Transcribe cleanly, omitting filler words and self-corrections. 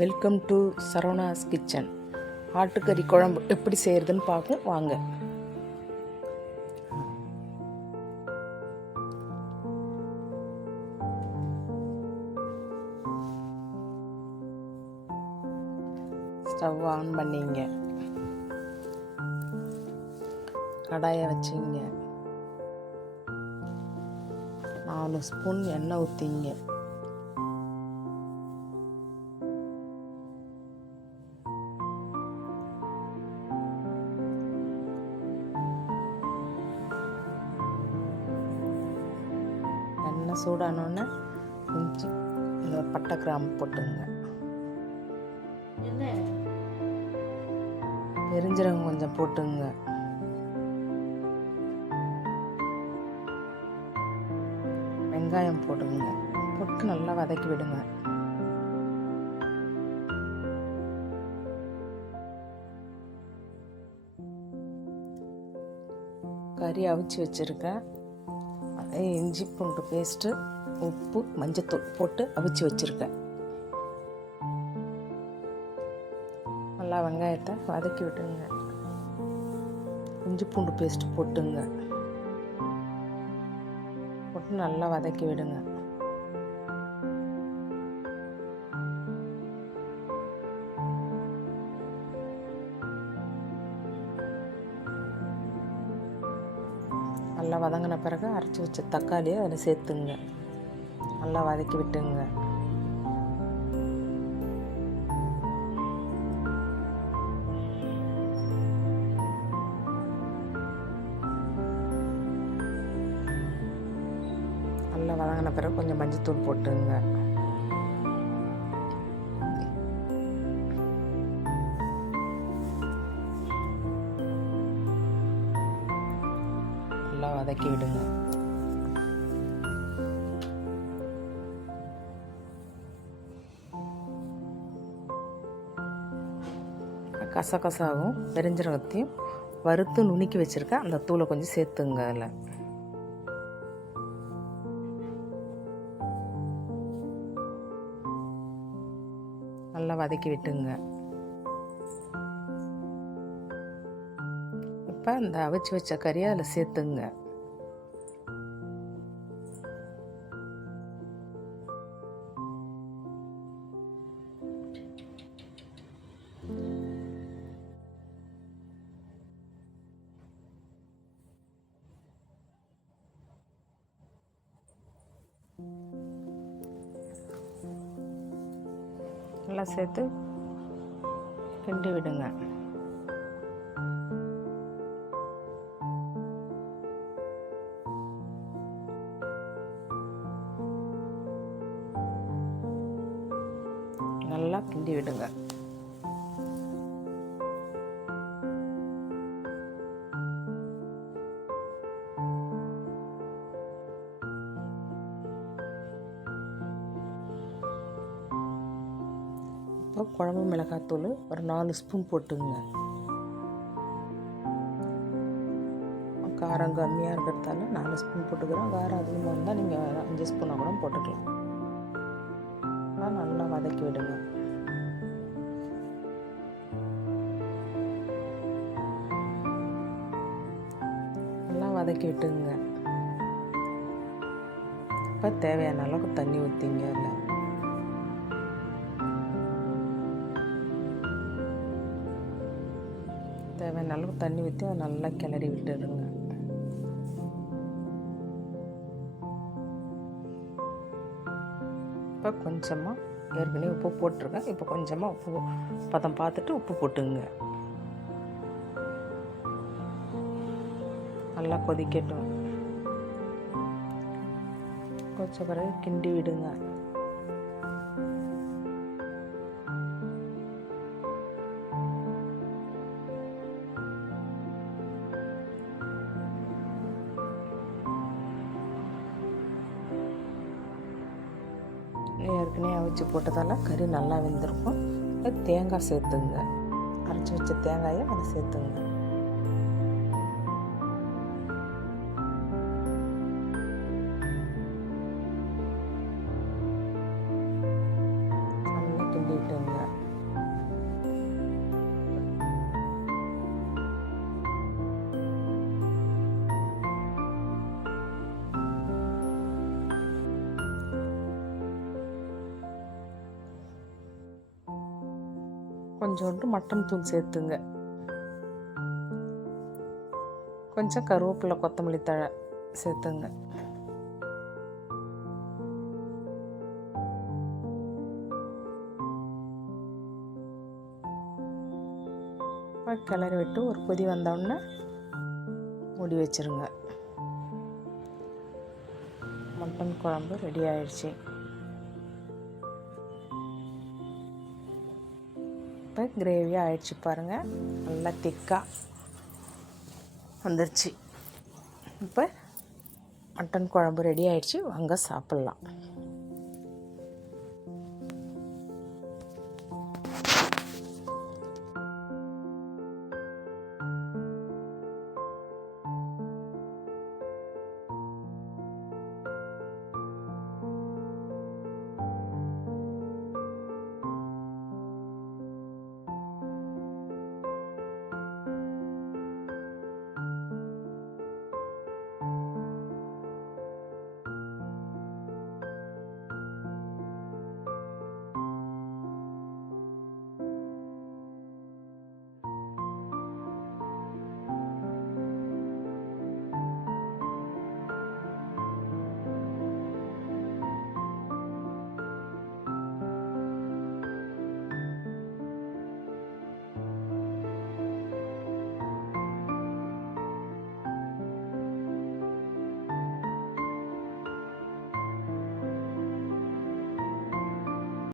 Welcome to Saravanas kitchen. ஆட்டுக்கறி குழம்பு எப்படி செய்கிறதுன்னு பார்க்க வாங்க. ஸ்டவ் ஆன் பண்ணிங்க, கடாயை வச்சிங்க, 4 ஸ்பூன் எண்ணெய் ஊற்றிங்க. எண்ணெய் சூடானோடனே இஞ்சி, இந்த பட்டை கிராம்பு போட்டுங்க. பெருஞ்சீரகம் கொஞ்சம் போட்டுங்க. வெங்காயம் போட்டுங்க. போட்டு நல்லா வதக்கி விடுங்க. கறி அவிச்சு வச்சுருக்கேன். இஞ்சி பூண்டு பேஸ்ட்டு, உப்பு, மஞ்சத்தூள் போட்டு அவிச்சு வச்சுருக்கேன். நல்லா வெங்காயத்தை வதக்கி விட்டுங்க. இஞ்சி பூண்டு பேஸ்ட்டு போட்டுங்க. போட்டு நல்லா வதக்கி விடுங்க. நல்லா வதங்கின பிறகு அரைச்சி வச்ச தக்காளியை அதில் சேர்த்துங்க. நல்லா வதக்கி விட்டுங்க. நல்லா வதங்கின பிறகு கொஞ்சம் மஞ்சத்தூள் போட்டுங்க. நல்லா வதக்கி விடுங்க. கசகசாவும் பெருஞ்சீரகத்தையும் வறுத்து நுணுக்கி வச்சுருக்கேன். அந்த தூளை கொஞ்சம் சேர்த்துங்க. அதில் நல்லா வதக்கி விட்டுங்க. இப்போ இந்த அவிச்சு வச்ச கறியை அதில் சேர்த்துங்க. நல்லா சேர்த்து கிண்டி விடுங்க. நல்லா கிண்டி விடுங்க. இப்போ குழம்பு மிளகாத்தூள் ஒரு 4 ஸ்பூன் போட்டுங்க. காரம் கம்மியாக இருக்கிறதால 4 ஸ்பூன் போட்டுக்கிறோம். காரம் அதிகமாக இருந்தால் நீங்கள் 5 ஸ்பூனாக கூட போட்டுக்கலாம். நல்லா வதக்கி விடுங்க. நல்லா வதக்கி விட்டுங்க. இப்போ தேவையான அளவுக்கு தண்ணி ஊற்றிங்க. அதில் தேவையான அளவுக்கு தண்ணி ஊற்றி அதை நல்லா கிளறி விட்டுடுங்க. இப்போ கொஞ்சமாக ஏற்கனவே உப்பு போட்டிருக்கேன். இப்போ கொஞ்சமாக உப்பு பதம் பார்த்துட்டு உப்பு போட்டுங்க. நல்லா கொதிக்கட்டும். கொதிச்ச பிறகு கிண்டி விடுங்க. ஏற்கனவே அவிச்சு போட்டதால் கறி நல்லா வெந்திருக்கும். தேங்காய் சேர்த்துங்க. அரைச்சி வச்ச தேங்காயை அதை சேர்த்துங்க. கிண்டிட்டுங்க. கொஞ்சோண்டு மட்டன் தூள் சேர்த்துங்க. கொஞ்சம் கருவேப்பிலை கொத்தமல்லி தழை சேர்த்துங்க. கிளறி விட்டு ஒரு கொதி வந்தோடனே மூடி வச்சுருங்க. மட்டன் குழம்பு ரெடி ஆயிடுச்சு. இப்போ கிரேவியாக ஆயிடுச்சு பாருங்கள். நல்லா திக்காக வந்துருச்சு. இப்போ மட்டன் குழம்பு ரெடி ஆயிடுச்சு. வாங்க சாப்பிட்லாம்.